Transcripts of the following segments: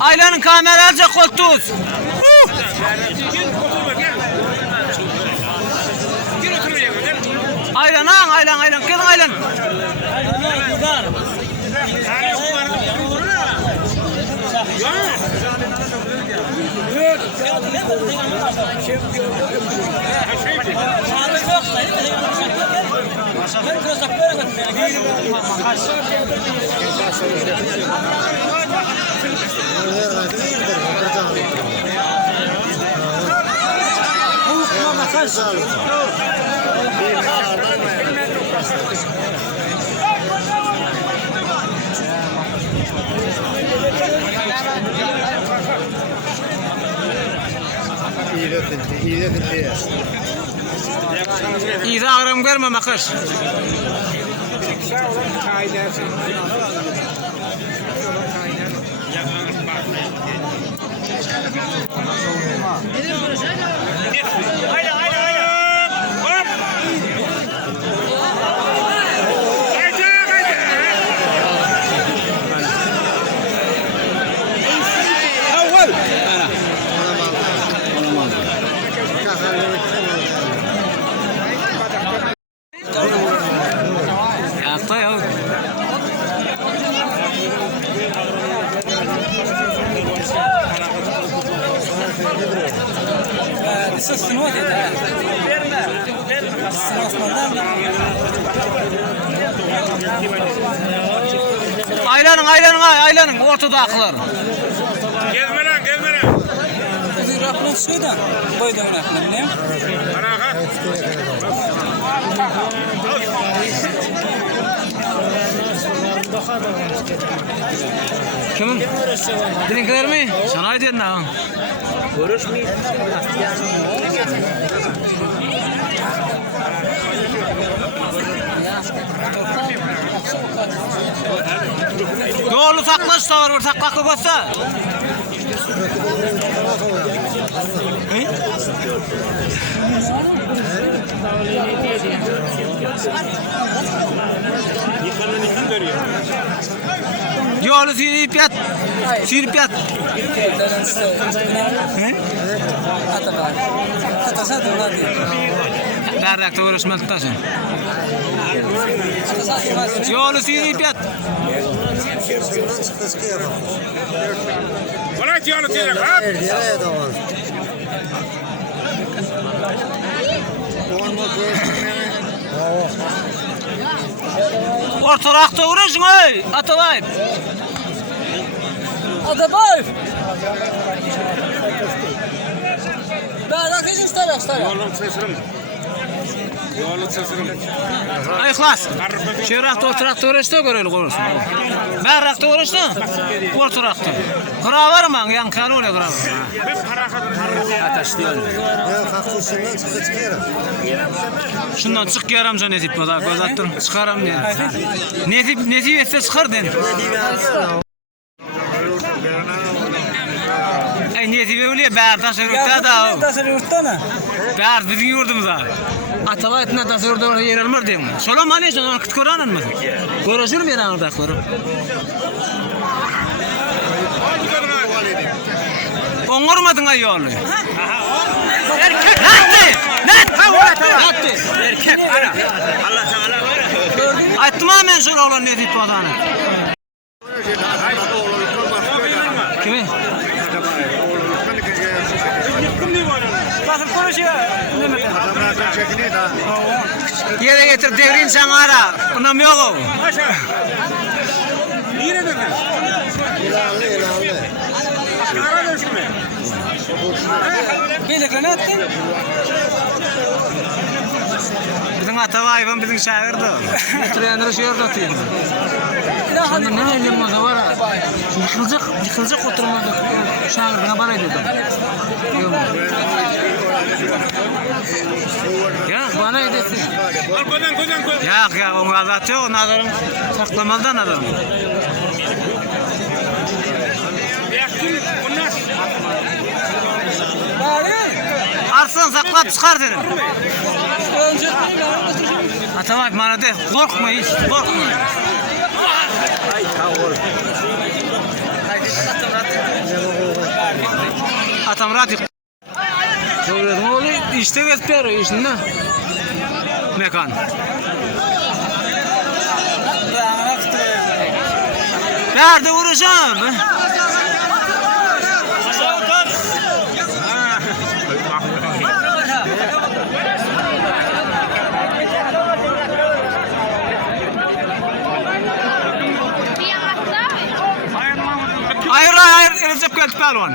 Aylanın kameracı koltuğuz. Aylan aylan gelin aylan. İyi de ağrım görmeme kız. Aylanın ortadakılar. Gelmeden. Bizim raplan şuydu. Koydum raplan ne? Kimin? Dinkiler mi? Sana edin ne? Görüşmeyiz. Yolu saklaş da var, sakla koysa. Yolu sirip yat. Nerede uğraşmak taşın? Yolu sirip yat. Bırak yolu sirip yat. Ortalıkta uğraşın ey Atabayım. Atabayım. Ben rakıcı isterim. Yolu sesini. Ay xlas. Şerakta ortalıkta uğraştı göreli korusun. Ben rakta uğraştı. Ortalıkta. Kıra var mı? Yan kanı oluyor kıra. Şundan çık yaramca Nezip bada göz attım çıkaram diye. Nezip etse çıkar den. Nezip öyle berdaş yurtta da. Tasarı yurtta ne? Berd bizim yurdumuzda. Atabaytına tasarrufda yer almır diyeyim. Solam hani işte onu kıt koranın mı? Görüşür mü yaran oradakları? Onurmadın ay yolu. Erkek lattı. Erkek ana. Allah Teala var. Aytma men şol olan ne deyip adana. Kimi? Nasıl konuşuyor? Adamlardan çekiniyor da. Yere getir devrin samara. Bunam yok o. Yine de. İlahi. Ara döşme. Belekle ne attın? Bizim Atabay'ın bizim şairdi. Oturuyanları şey orada atıyor. Şimdi ne elim o da var. Yıkılacak oturmadı. Şairine bana dedim. Ya bana edesin. Ya onu azatıyor. Onu adam saklamalıdan adam. Saksan saklap çıkar dedim. Atabay bana de korkma hiç korkma. Atam rahat yok. Söyledim oğlum işte göster işini. Mekan. Nerede vuracağım? Hayır, Recep geldi pelvan.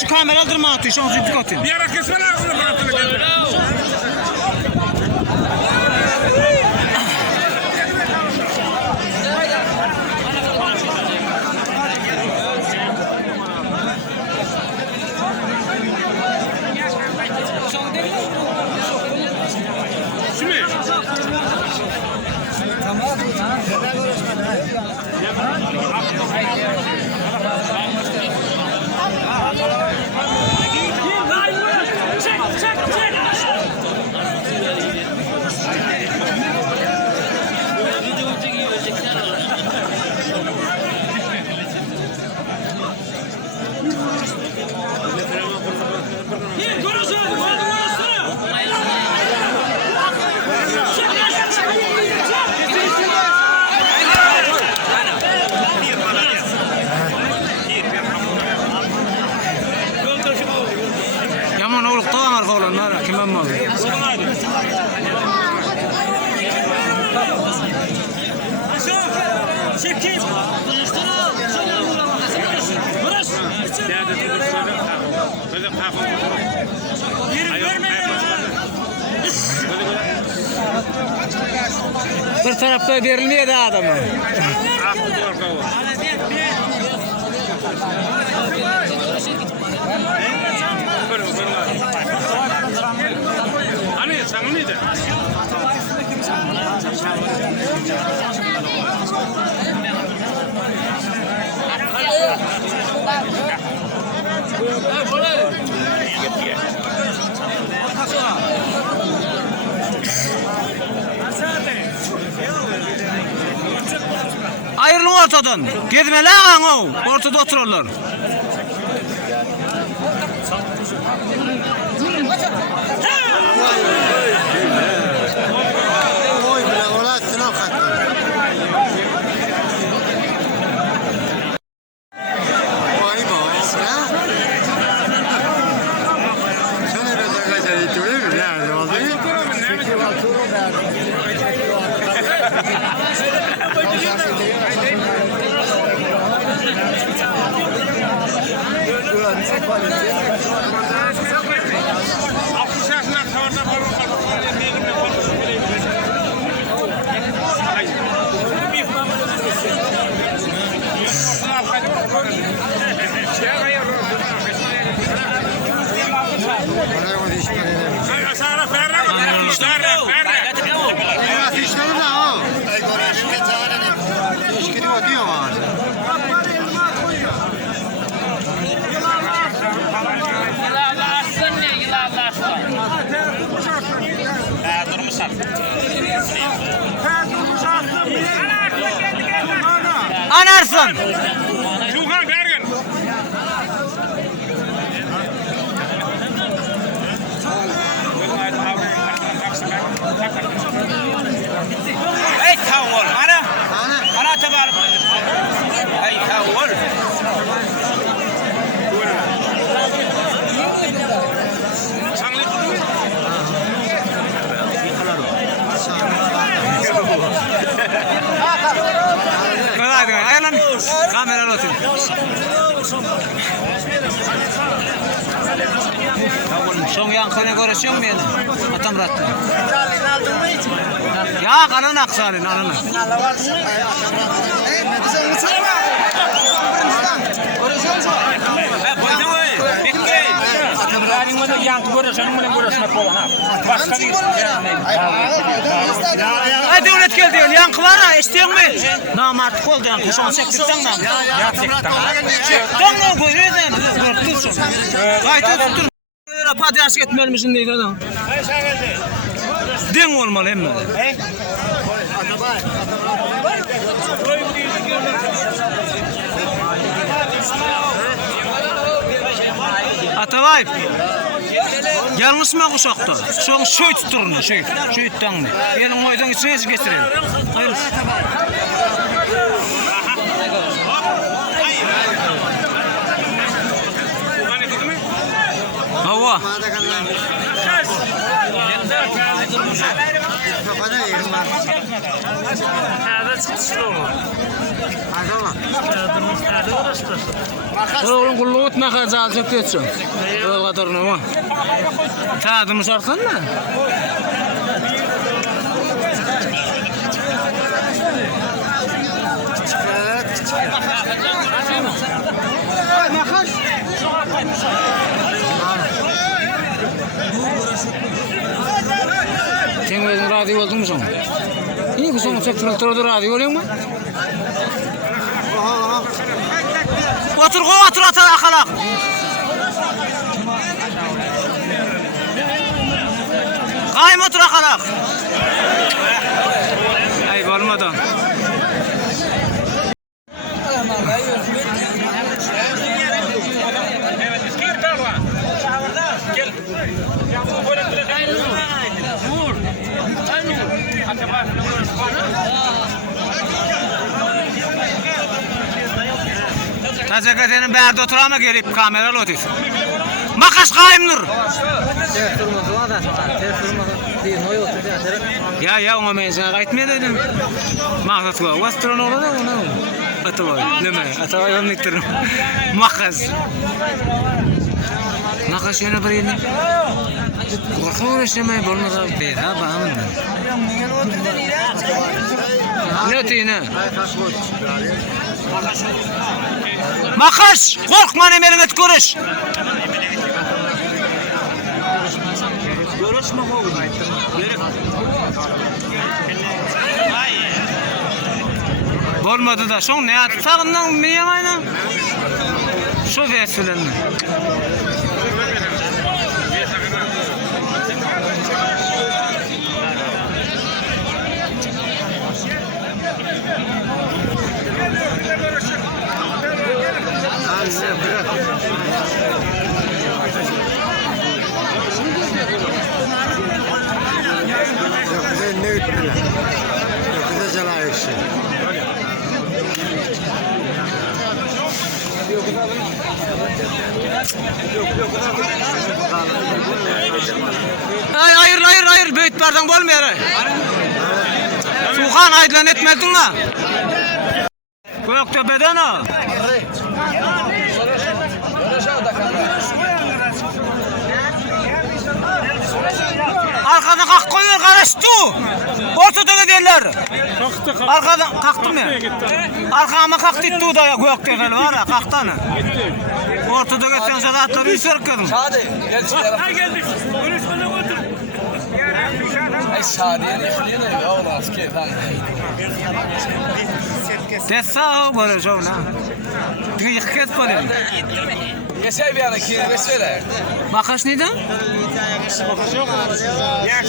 Şu kamera aldırma atıyor, şu an zübdük atıyor. Bir ara kesme lazım. Yaman oğlum tamam arka olanlar kim ben mi aldım? Bir tarafta verilmiyor da adamı. Hani sen neydi? Ayrılın ortadan. Gitme lan o. Ortada otururlar. Oy bile ola sınav katlar. Oy bu. Şöyle bir de kaçar itiyor mu? Yani oldu. Anarsın. Yuhan Bergen. Hey, tavuk. Kameralı otur. Şoň ýankyna göreşiň meni. Atam ratdy. Ya kalan aksalın alana. Ay devlet geldi yankı var ha istiyor mu? Namartlık oldu yankı şu an çektikten nam. Çektikten bu yüzden korktursun. Gayet tuttur. Patates etmelmişsin değil adam. Den olmalı hem de. Atavay. Yalnız mı kuşakta? Şu an şöy tuturunu, şöy tutanını. Elin oydan içine getirelim. Hayır. Hava. Oğlum kulluğu utma kadar çok geçiyor. Yol kadarına mı? Tadımı sarsan mı? Sen özün radyo oldun mu son? İyi ki son sektörde radyo oluyor mu? Otur ata akalak. Kayım otur akalak. Ay olmadı. Tazakatenin bärde oturama gelip kameralı otur. Makas kayımdır. Ya ona men sana gaytmaya dedim. Makas koy. Vastron olur da ona. Atavay. Neme? Atavay onu ittirim. Makas. Makas yana bir yeni. Korkma uğraşamayı bolmadı abi. Beyda bağımın da. Ne ötüyü ne? Makas! Korkma ne merin et görüş! Görüşme oğlum. Olmadı da son ne atı sağından mı yamayla? Şu versiyonunu. Ne ütüler? Kıza çalar işte. Hayır büyütlerden bolmuyor. Suhan aydlan etmedin la. Göktepe'den o. Arkadan kalk koyuyor karıştı. Ortada derler. Arkadan kalktım ya. Arkama kalktı itti da Göktepe'den var ya kalktana. Ortada geçen saatleri yükseltkedim. Hadi gel şu tarafa. Geldik. Görüşmene otur. Şadiye ne diyor ya oğlum asker lan. Dessa o böyle şovna. Bir yıkket böyle. Geçer bir yana ki geçer. Makas neydi?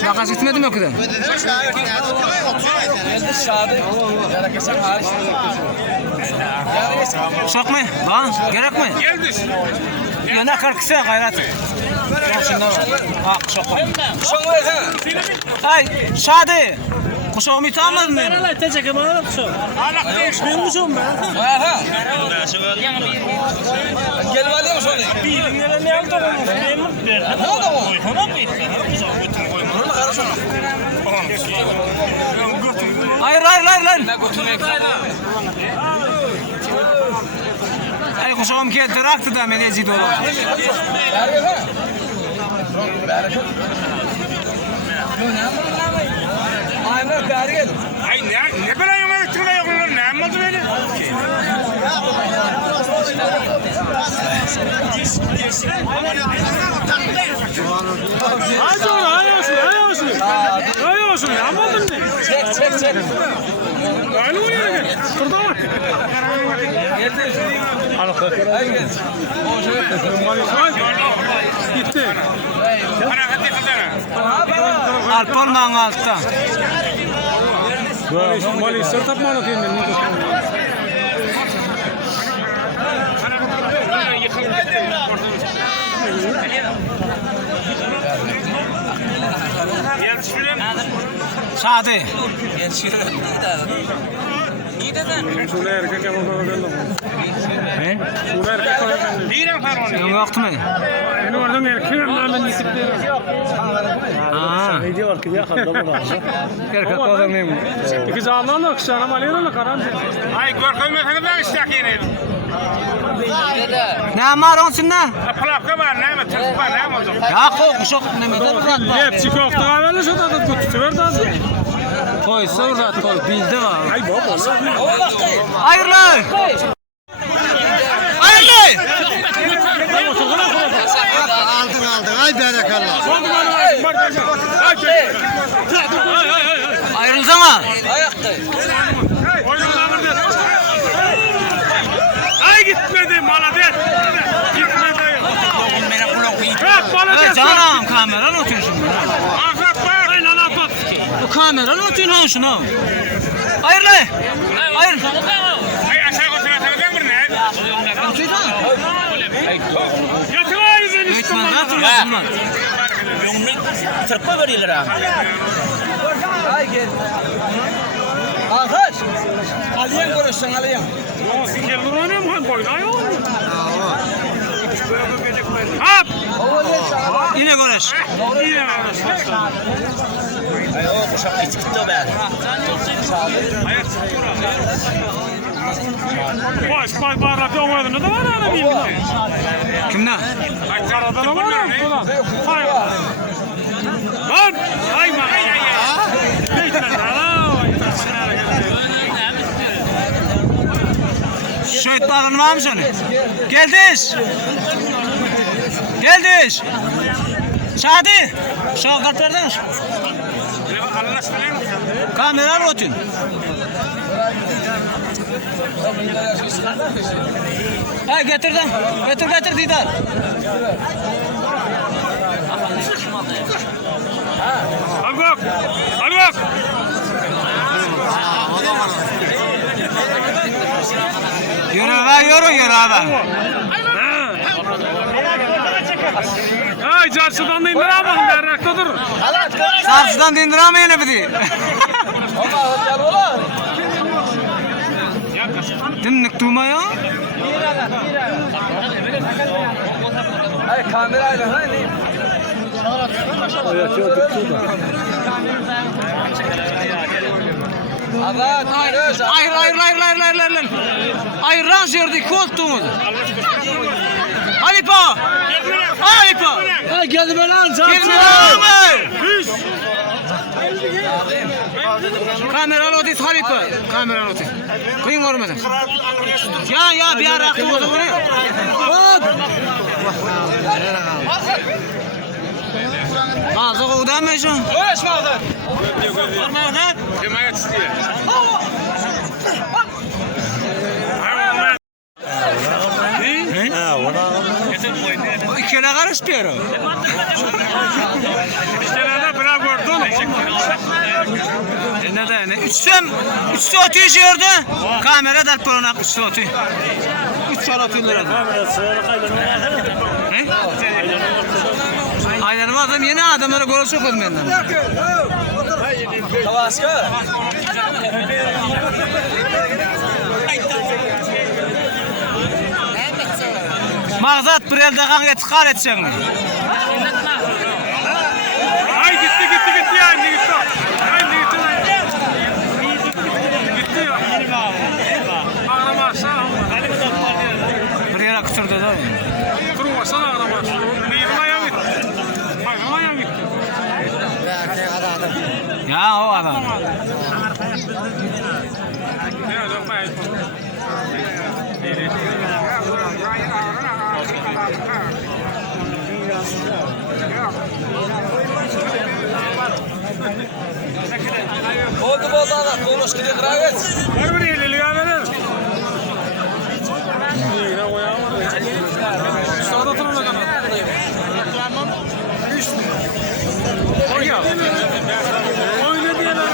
Makas gitmedi mi okudan? Şadi. Yana geçer hariç. Şok mu? Lan gerek mi? Geldik. Yana karkısa gayret. Şunda var. Bak şok. Şunu versene. Ay Şadi. Kuşağımı itamadın mı? Allah teceke bana kuşu. Allah değil. Ben kuşum ben. Aha. Gel valiye mi sonra? Bir ne aldı onu? Memnun bir. Ne oldu bu? Ona bir. Onu karışma. Hayır. Ne götürmek? kuşağım keltiraktı da men ezid olam. Ay ne kadar yaman ettin de yapıyorlar. Ne oldu böyle? Hadi oğlum, hadi olsun, hadi olsun. Hadi olsun, yapmadın mı? Çek. Öyle mi yani? Burada mı? Gitti. Alpondan altta. Mali sırtap mı anlatayım ben? Sadi. Şuna erkek yapalım. He? Şuna erkek yapalım. Sen baktın mı? Beni oradan erkeğin rağmen yıkıttı. Aa. Ne diyor ki ya kadar bu Erkek adam neyim? İki zamanla akşana malıyla karan. Ay görkemle kadar istek yine. Ne var onun içinde? Plakka var ne mi? Tırp var ne mi oldu? Ya kokuşok ne mi? Hepsi koktu haberle şu da tutuver da. Koy sonra koy bildi var. Ay baba. Hayırlı. Hayırlı. aldın ay berekallah. Ayrılsana. Ay gitmedi maladet. Gitmedi. Bırak maladet. Canım kameranı oturuyor şimdi. Akrep var. Aynen akrep. Bu kameranı oturuyor şunu. Hayırlı. Hayır. Ay aşağı götüren bir ne? Yatır ağzını Gitme üstüne. ne yapıyorsun lan? Tırpa veriyorlar ha. Arkadaş. Aliyen görüşsen Aliyen. Sikerler oynuyor mu? Boyuna yok. Hop! Yine konuş. Yine Ay o kuşak çıktı be. Baş bağıratı olmadığını da var ara bilmiyorum. Kimden? Ay karadan var ya. Hayır. Lan! Ay ma. Şöyle bağlanmam mı seni? Geldiş. Geldiş. Şadi. Şah kart verdiniz. Kamera rutin. Hay getirdim. Getir Didar. Al bak. Al bak. Yürü abi. Ay çarşıdan da indiremem berrakta dur. Sarsıdan dindiremeyin bir Dinlik durma ya. Ay kamerayla hani. Evet, Hayır. Ayran sürdük koltuğumuz. Alipa. Ha geldi ben lan. Gelme abi. Kamera lotis Halipa. Kamera lotis. Kıyım olmadı. Ya bir ara aklım oldu buraya. Ağzı kovdamayacağım. Hoş Mağdur. Mağdur. Yemeğe çıkıyor. Bu ikile karış bir ara. İşte bırak gördün. Ne? Üçte atıyor şehirde. Kamera da pırnak üçte atıyor. Üç çar atıyorlar. Aynen adam yeni adamlara gol çok oldu benden. Tavaska. Mağzat bir elde kanka tıkar edeceksin. Ay gitti ya indi gitti. Gitti ya. Ağlamazsa. Oldu ağa. Konuş gidelim Ravet. Var mı değil ya verir. Yine koyamadı. Sağda oturun da kanal. Oyna. Oyna diyorlar.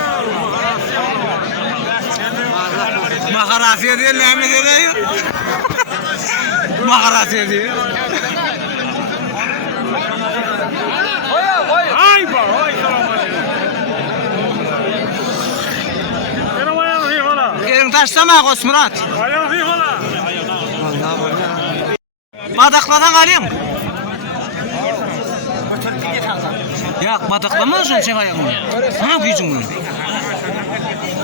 Makarasiye diyorlar mı diyor? Makarasiye diyor. Ay bak, ay selam aleyküm. Benim ayağım iyi falan. Yerin taşlama Kosmurat. Ayağım iyi falan. Badakladan alayım. Ya badaklama olsun sen ayağımı. Ha gücün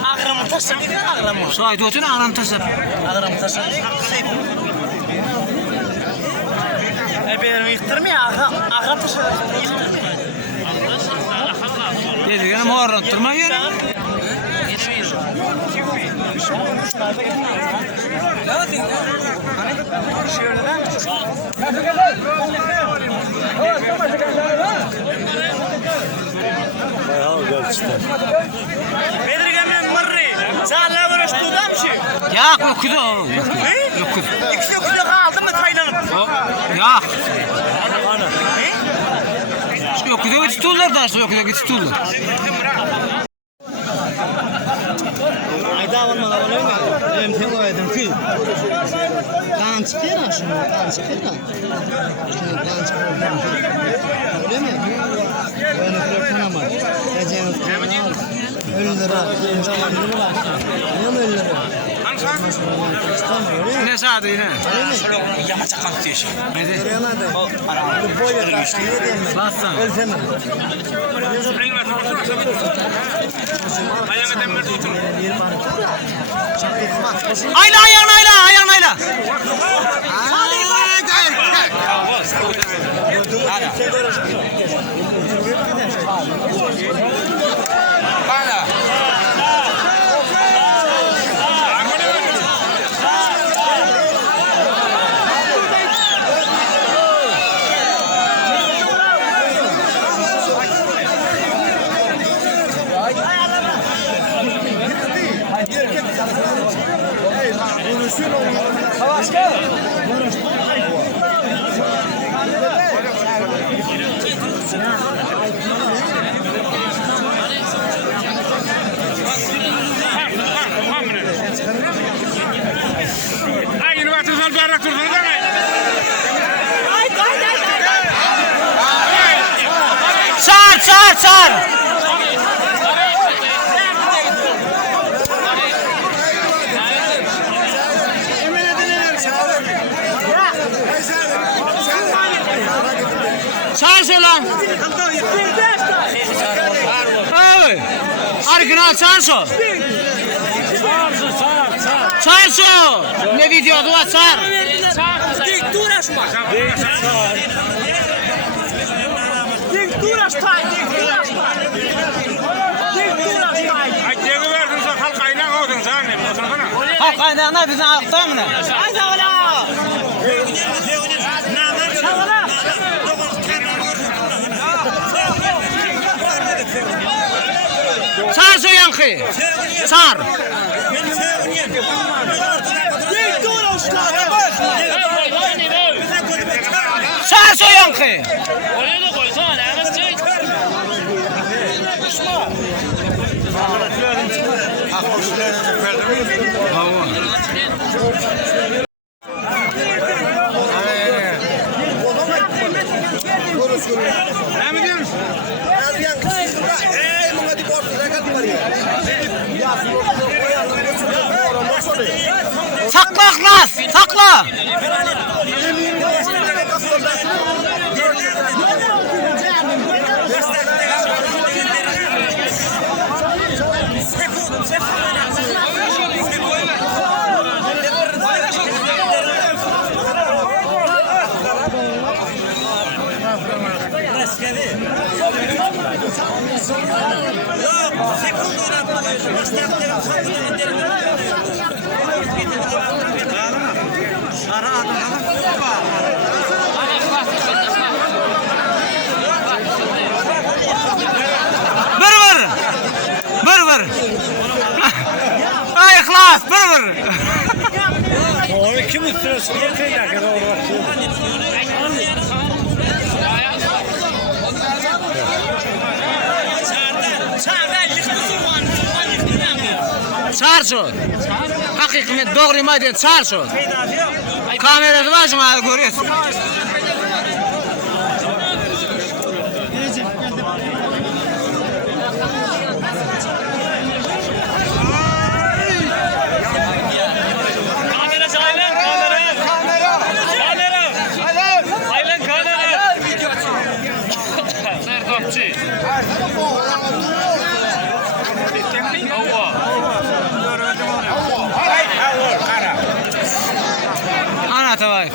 Ağrım tasam, ağrım. Saydı otun ağram tasap. Ağrım tasam. Benim yıktırmıyor, ağrım tasam. Dedi gene muharrat durma yere. Bedirgemen mırrı. Sağlığa uğraştığı da mı şey? Ya okudu. Okudu. İkisi okudu kaldı mı kaylanıp? Ya. Okudu gittiler dersi okudu gittiler. Ayda olmalı öyle mi? Benim tek oynadım ki. Kan çıkıyor ha şunu, kan çıkıyor ha. Şunu kan çıkıyor. Öyle mi? Öyle bırakamam. Gecenin kanal. Ölülere. Ölülere bak. Ne ölülere? Ne saatte yine? Yamaça kalktı yaşa. Hadi. Göremedi. Bu boya taştı. Bassan. Ölsene. Ayağına demir tutun. Ayla ayağına ayla ayağına ayla. Ay yine batı zal barrak durdu da mı? Çağır çağır çağır. Çağır söyle. Evet. Arkına çağır söyle. Çağır söyle. Ne video dua çağır. Dik uğraşma. Dik uğraşma. Ay geri verdin sen halk ayna koydun sen ne otursana. Ha kaynağına bizden aktar mı? Haydi ola. Çağır söyle yankı. Çağır. Dik uğraşma. Çağır söyle yankı. Ne mi diyorsun? Sakla Aklas. Sakla. Bir. Ay ikhlas, bir. Onu kim üstüne yeterler kadar olarak. Çağır şu. Hakikaten doğru mu diyorsun? Çağır şu. Kamerası var şuna görüyorsun. Ana tavay.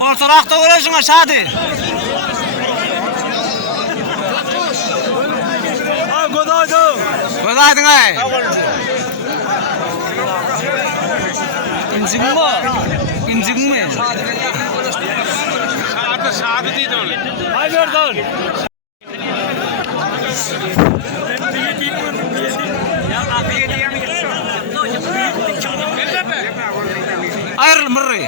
Ortalıkta uğraşın aşağıda. Godaydın ay. İncin mi? İncin mi? Şahadi değil onu. Haydi oradan. Ayrıl mırrı.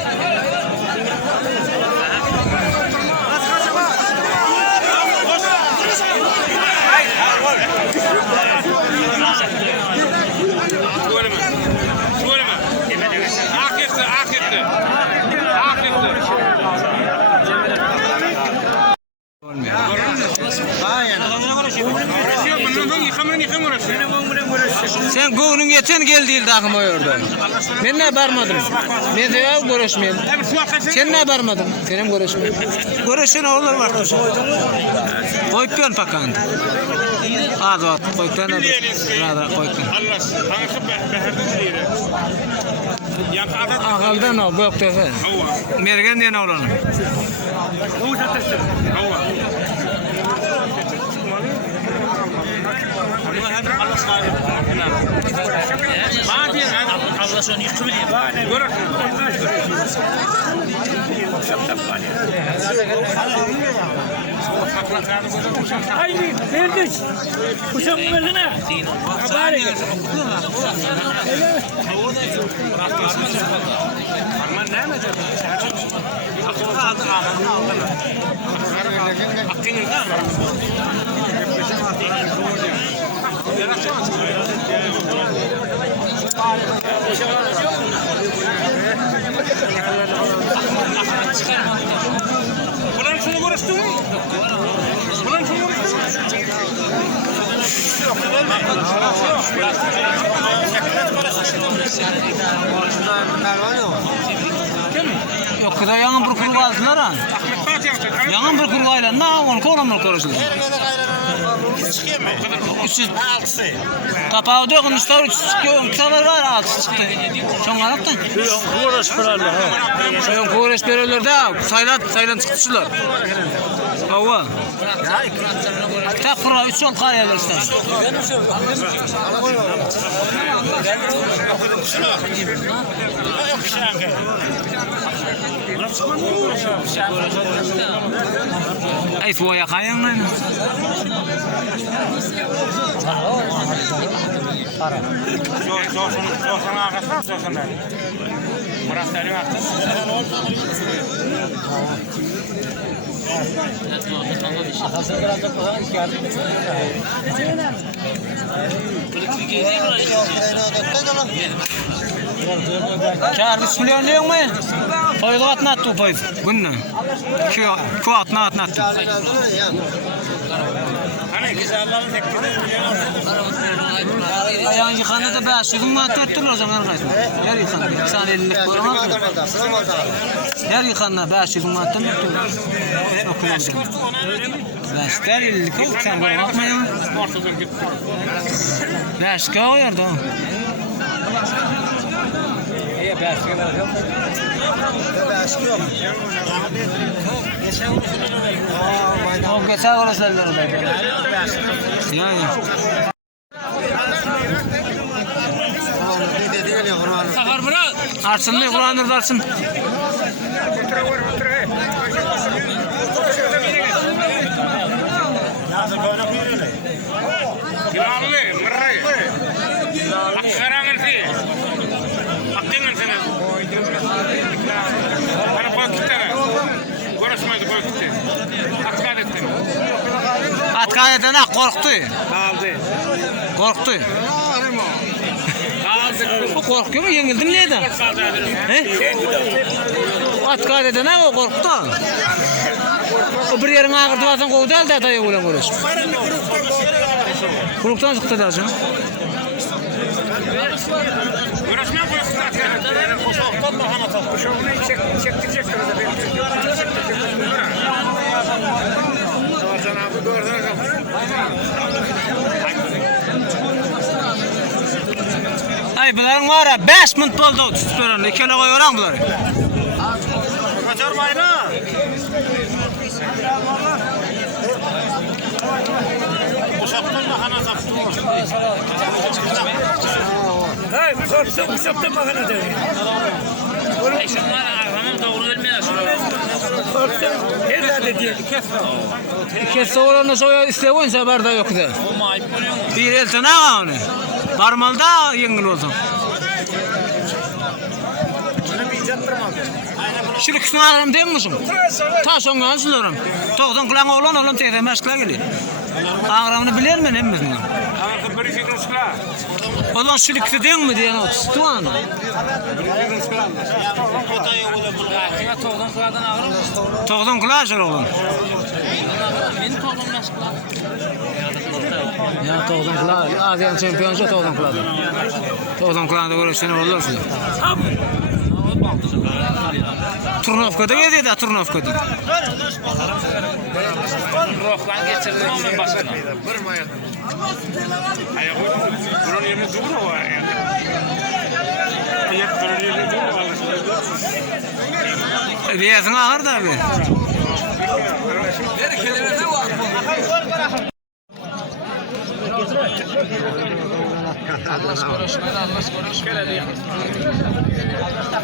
Sen göğünün geçen geldi takım orada. Ben ne barmadım. Ben de ya görüşmeyeyim. Sen ne barmadın? Benim görüşmeyeyim. Görüşün oğullar var. Koyup gel pakan. Hadi bak koyup gel. Hadi koyup gel. Ağaldan o gök tefe. Mergen diye ne olanı? Allah şunu yıktı bileyim. Haydi verdik. Kuşak versene. Habari. Ulan şunu görüştün mü? Ulan şunu görüştün mü? Yok kadar yanın bir kurgu aldılar ha. Yanın bir kurgu aylan ne onu kolamır konuşulur. Üstsüz kapağı da onun üstü çıkıyor. Kısalar var altı çıktı. Çok anlattın. Uğraş parayla. Çok uğraş verirler de saylan çıktılar. Hava. Tak kura 3 yol karayalar işte. Ay fuaya kayan lan. Soğusun arkasına soğusunlar. Burası elin Kâr bismillah ne yok mu? Fayda atnattı fayda. Bununla. Şu atnattı. Hani güzellerin tekniği. Ayağın yıkandı da 500 manat tuttular o zaman arkadaşlar. Her yıkandı. Sen elini koyma. Her yıkandı 500 manat tuttular. Çok güzel. Başka elini koy sen bana bakma ya. Başka o yerde. İyi başka var yok. Başka yok. O geçen orası elleri. Yani. Ne dedi geliyor Kur'an'ı? Sakar Murat. Arsın ne Kur'an'dır arsın. Yağlı, mırrayı. Akkaranın fi. Akdingen sene. Bana koy kitlere. Konuşmaydı koy kitlere. Akkan ettin. Atkan edene korktu. Kaldı. Korktu. O korkuyor mu? Yengildin neyden? He? Atkan edene o korktu. O bir yerin ağırdı bazen kovdu elde atayı ulan koruş. Kuruktan çıktı da canım. Konuşmayan koy kitlere. Koşaktan da hana tatlı. Koşakını çektirecek. Ramazan abi gördüğüne kapı. Ay bunların var ya 5 minut oldu tutup verin. İkele koyuyorum bunları. Kaçırmayın ha. Koşaktan da hana tatlı. Hayır, bu sapta makine de. Şunlar ağlamam doğru gelmiyor. Herhalde diye. Kesse oranı soya isteyin sefer de yok da. O mayıp oluyor mu? Bir eltene ağını. Normalda yengil olsun. Şunu küsün ağrım değil misin? Ta sonuna sulurum. Toğdan kılan oğlan teyze meşkile geliyor. Ağrımını bilir mi ne mi? Ağırda bir fikir uskula. O zaman şunu küsü değil mi diyen o tutu anı. Kime toğdan kuladan ağrım mı? Toğdan kulağı açır oğlan. Benim toğdan meşgul. Ya toğdan kulağı. Aziyan şampiyonca toğdan kulağı. Toğdan kulağında görüşsene olursun. Turnovka'da geziyor da Turnovka'da. Ruhlan geçirdim onun başına. Ayak buranın yerine durur o yani. Ayak buranın yerine durur o. Diyezin ağır da bir.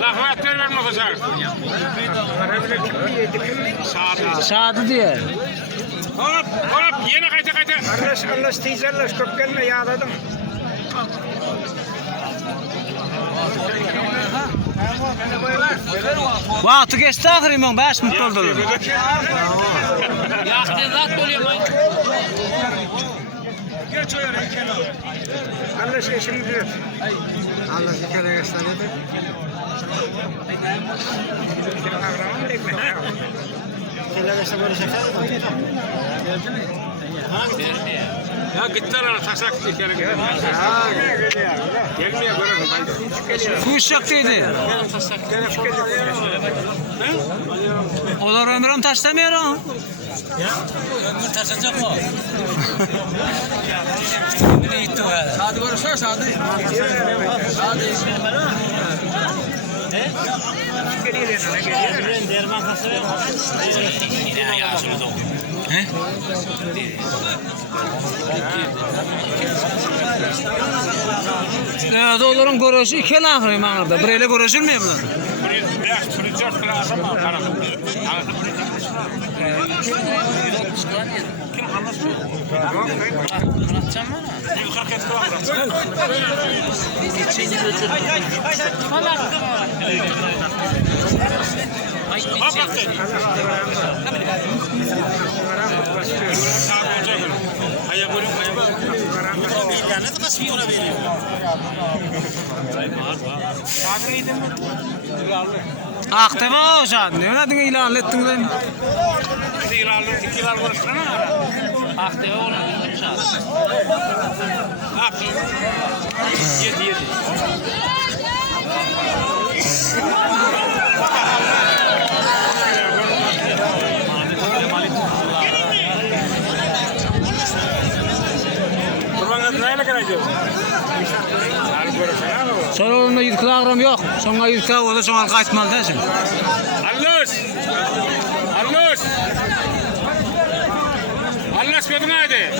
Lahmet vermem olacak. Şadı diye. Hop hop yine kayta. Allah teyzeler çok gelme yağladım. Vakti geçti ahir imam 5 minut oldu. Yaktı zat oluyor mu? Allah şimdi diyor. Allah şekere gösterdi. Kele göster böyle şeker. Ya gittiler ana taşak dikene gelmiyor. Gelmiyor görürüm. Kuş yaktıydı. Olar ömrüm taşlamıyor o. Ömür taşacak mı? Ne gitti o ya? Hadi görüşürüz hadi. He? Evet oğlum görüşü iki lahır imamlarda. Bireyle görüşülmüyor bunlar. Kim anlatıyor? Anlatacağım mı? Aktaba o şahın. Ne öyle ilan ettin lan? Aktive onu bildim şahı. Yedi. Sonra onunla yıtkılı ağrım yok. Sonra yıtkılı o da sonra kaçmalı dersin. Allah gözün hadi.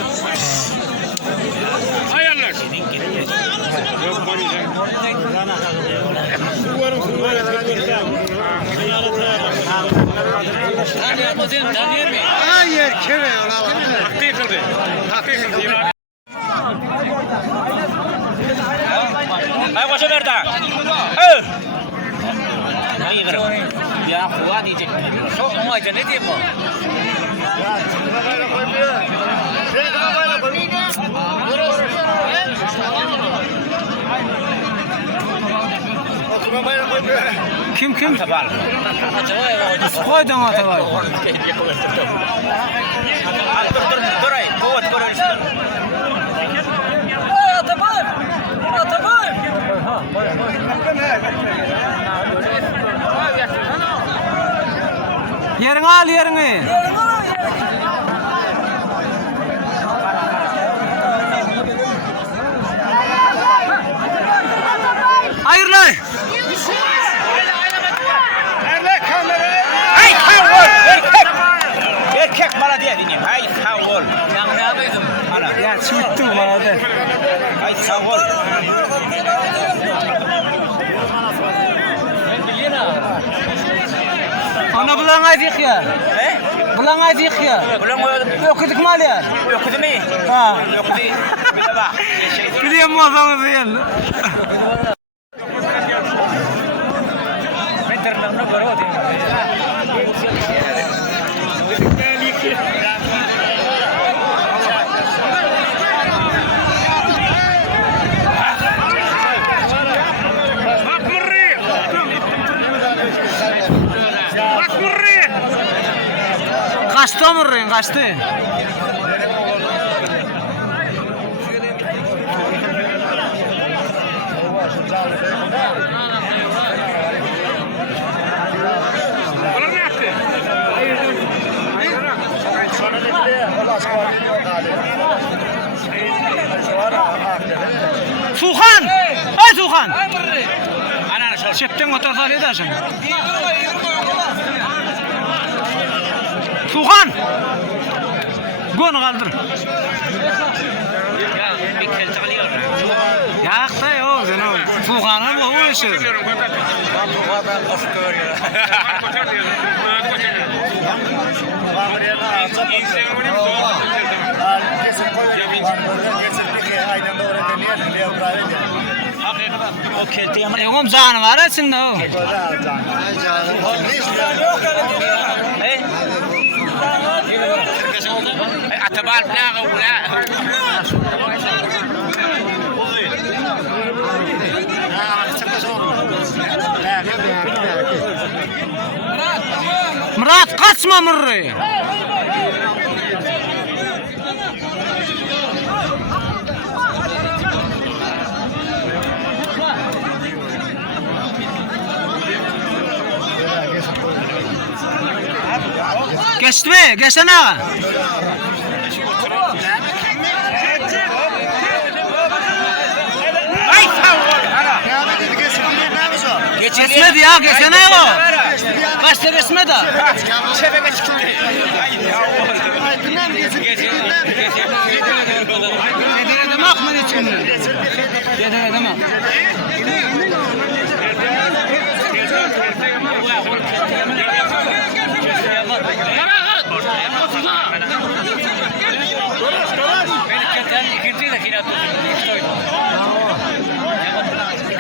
Hay Allah. Yok koyacağım. Hayır, kime olalım? Hakkı yıkıldı. Hakkı yıkıldı. Ay koşa ver daha. Hangi kırım? Ya kuva diyecek. Çok mu acı ne diye bu? Kim? Tabal. Koydun o tabal. Dur ay, kuvat görürsün. Yerini al yerini. Hayır lan. Hey kavul. Erkek bana diye dinleyeyim. Hey kavul. Yani ne yapıyordum? Ya çıktı bana de. Hey kavul. Ana bulan aydık ya. He? Bulan aydık ya. Bulan okuduk mu ya? Okudu mu? Ha. Okudu. Bir de bak. Biliyor mu adamı değil? Ben tırnağımda para ödeyim. Kaçtı mı rın? Kaçtı. Bana ne yaptı? Suhan! Ay Suhan! Ana şepten otursa ne dersin? Suhan! Gonu kaldır. Ya bir kez çalıyor. Ya da yok canım. Suhan'a bu o işi. O kelti ama yok zanı var aslında o. Atabal plaga ula. Murat kaçma mırrı. Geçti mi? Geçsene. Geçmedi ya, geçsene o. Kaçta geçmedi? Şebeke çıktı. Dedene demek mi içinde? Dedene demek.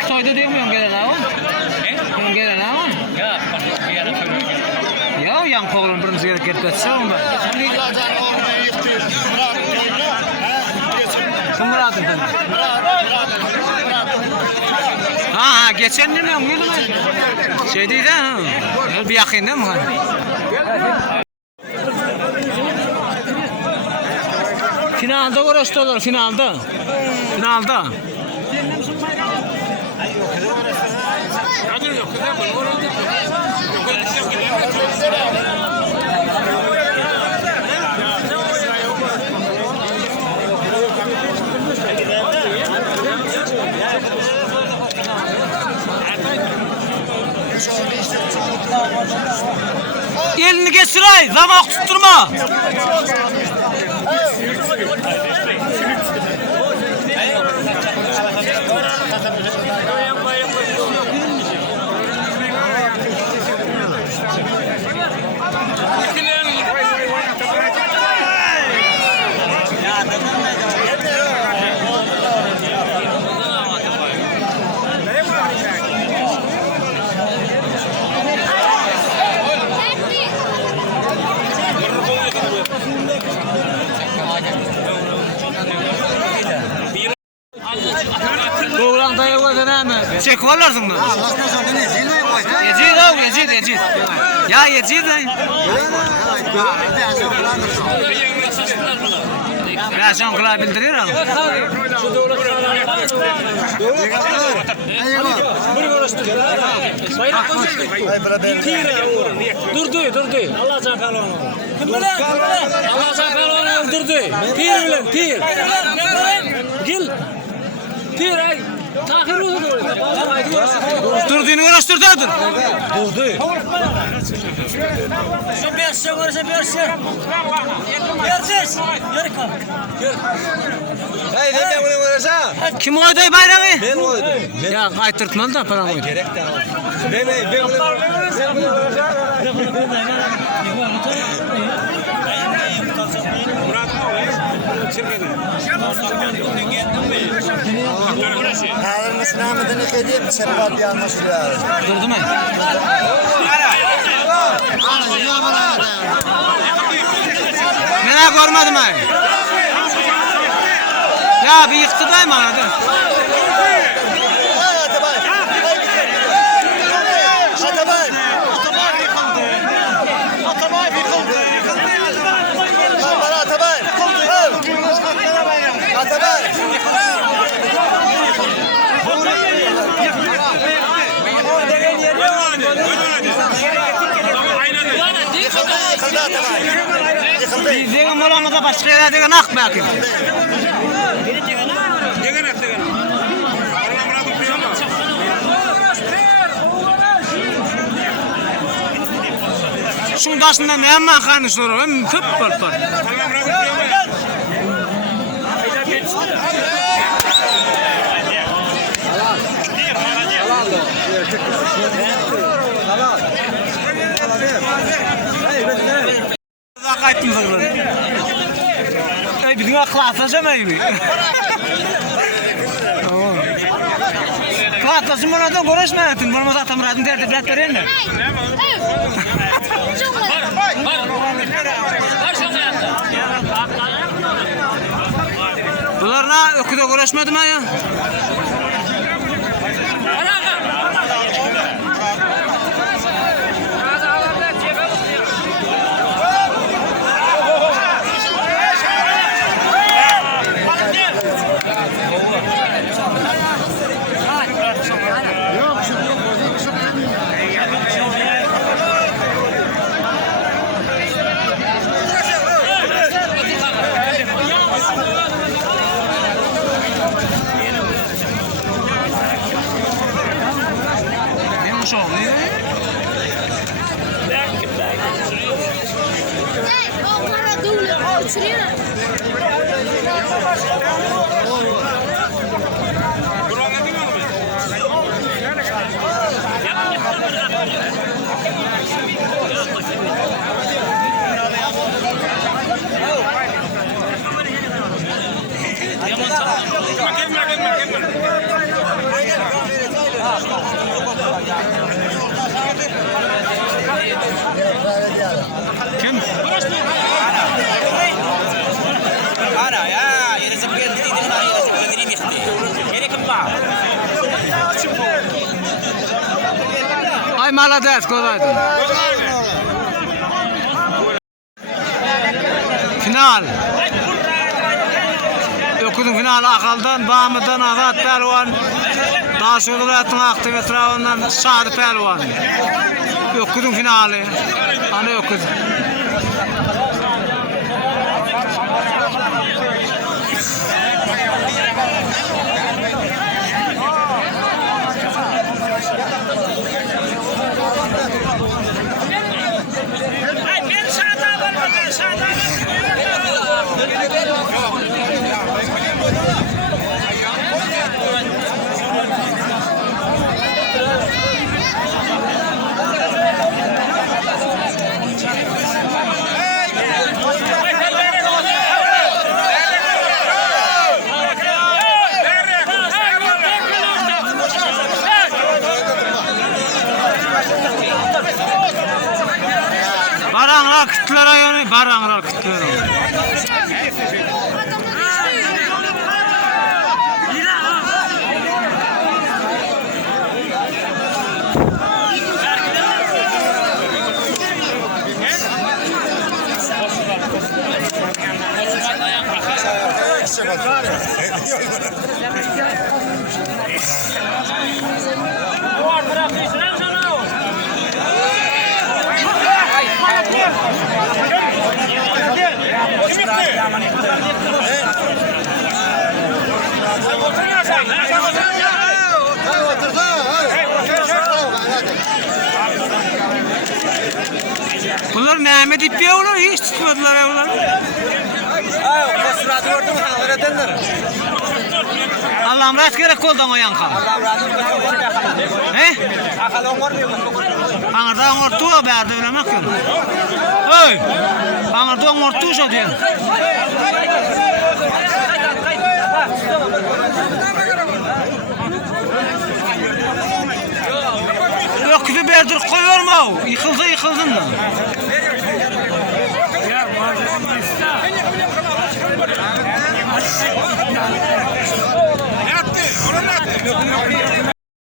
Soyda değil mi gelen ha? Gelen ha? Ya yan koğulun birinci gerek etmezse ama. Kim Murat'ın tabii? Ha geçen ne mi? Şey değil ha? Bir yakın değil mi? Finalda uğraştılar, finalda. Finalda. Elini geçir ay, zamak tutturma. Dayı ödene mi? Çek olarsın mı? Aslında zaten ne zilmeyi koy. Yecid abi, yecid. Ya yecid. Ya şan kula bildirir ama. Bayrak koyacak. Durdu. Allah sana falan. Kim bilen? Allah sana falan öldürdü. Pir bilen, pir. Gel. Pir ay. Tahir oldu. Durduğunu uğraştırdıdır. Şu berse varsa berse. Berses. Yürü kalk. Hey ne bunu uğraşa? Kim oydu bayrağı? Ben koydum. Ya aytırtmalı da param oydu. Ben bunu uğraşa. Halimiz namıdını kediyip servat yanmışlar. Durdu mu? Mene görmedim ay. Ya bir yıktı da mı aradı? Bizden molamıza başka yerlerden ak belki. Şundasında ne yapma kanı soru, köp var. Kaçtım zırhlı. Bizim aklatacağım evi. Klatlasın buradan görüşmeyetin. Bana zaten muradın derdi bilet verin mi? Bunlar ne? Öküde görüşmedim ha ya. Kim? Ara ya, yine sefer dediğin var ya, sefer dediğin işte. Gerekim var. Ay malades kolaydı. Final. Okudum finali akaldan, bağımıdan Azat Pehlivan. Daha sonra aktif etrafından Sadi Pehlivan. Okudum finali. Ana okudum. Baranlar kütlere yani, baranlar kütlere. Ular Mehmet İppiye ular hiç tutmadılar ya ular. Allah'ım rast gerek koldan o yanka. He? Anarda ortuğa berdi ölemek yok. Hey! Anarda ortuğa şu diyen. Öküzü berdir koyuyorma o. Yıkılsın da. Ne yaptı? Ona ne yaptı?